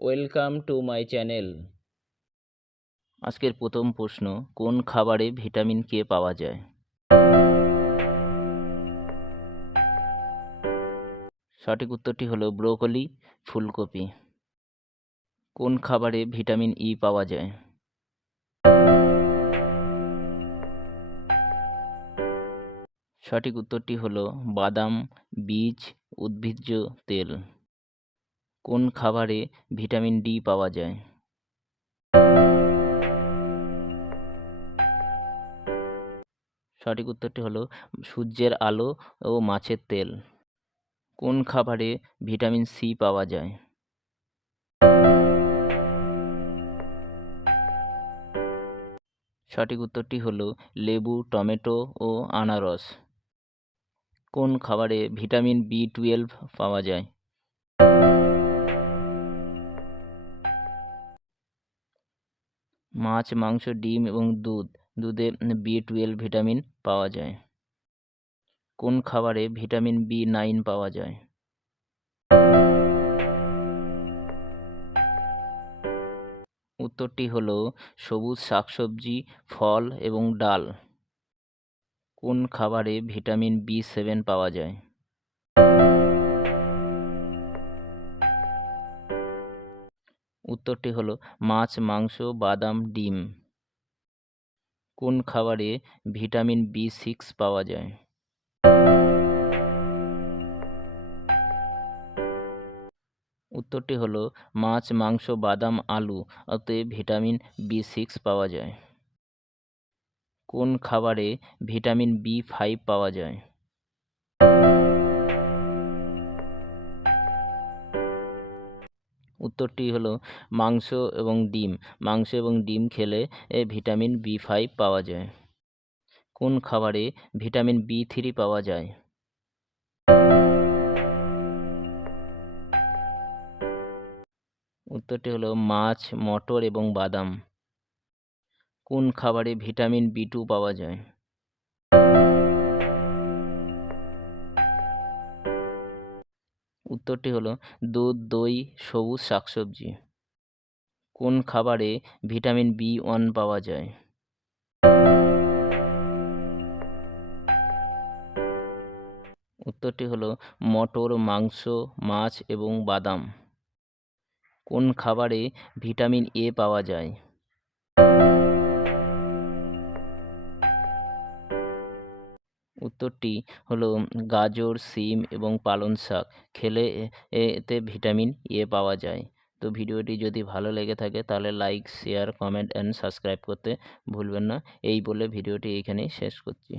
Welcome to my channel. আজকের প্রথম প্রশ্ন, কোন খাবারে ভিটামিন কে পাওয়া যায়? সঠিক উত্তরটি হলো ব্রোকলি, ফুলকপি। কোন খাবারে ভিটামিন ই পাওয়া যায়? সঠিক উত্তরটি হলো বাদাম, বীজ, উদ্ভিজ্জ তেল। কোন খাবারে ভিটামিন ডি পাওয়া যায়? সঠিক উত্তরটি হলো সূর্যের আলো ও মাছের তেল। কোন খাবারে ভিটামিন সি পাওয়া যায়? সঠিক উত্তরটি হলো লেবু, টমেটো ও আনারস। কোন খাবারে ভিটামিন বি টুয়েলভ পাওয়া যায়? মাছ, মাংস, ডিম এবং দুধ। দুধে বি টুয়েলভ ভিটামিন পাওয়া যায়। কোন খাবারে ভিটামিন বি নাইন পাওয়া যায়? উত্তরটি হলো সবুজ শাকসবজি, ফল এবং ডাল। কোন খাবারে ভিটামিন বি সেভেন পাওয়া যায়? উত্তরটি হলো মাছ, মাংস, বাদাম, ডিম। কোন খাবারে ভিটামিন বি সিক্স পাওয়া যায়? উত্তরটি হলো মাছ, মাংস, বাদাম, আলু ওতে ভিটামিন বি সিক্স পাওয়া যায়। কোন খাবারে ভিটামিন বি ফাইভ পাওয়া যায়? উত্তরটি হলো মাংস এবং ডিম। মাংস এবং ডিম খেলে, এ ভিটামিন বি ফাইভ পাওয়া যায়। কোন খাবারে ভিটামিন বি থ্রি পাওয়া যায়? উত্তরটি হলো মাছ, মটর এবং বাদাম। কোন খাবারে ভিটামিন বি টু পাওয়া যায়? উত্তরটি হলো দুধ, দই, সবুজ শাকসবজি। কোন খাবারে ভিটামিন বি ওয়ান পাওয়া যায়? উত্তরটি হলো মটর, মাংস, মাছ এবং বাদাম। কোন খাবারে ভিটামিন এ পাওয়া যায়? উত্তরটি হলো গাজর, সিম এবং পালং শাক। খেলে এতে ভিটামিন এ পাওয়া যায়। তো ভিডিওটি যদি ভালো লেগে থাকে তাহলে like, share, comment and subscribe করতে ভুলবেন না। এই বলে ভিডিওটি এখানেই শেষ করছি।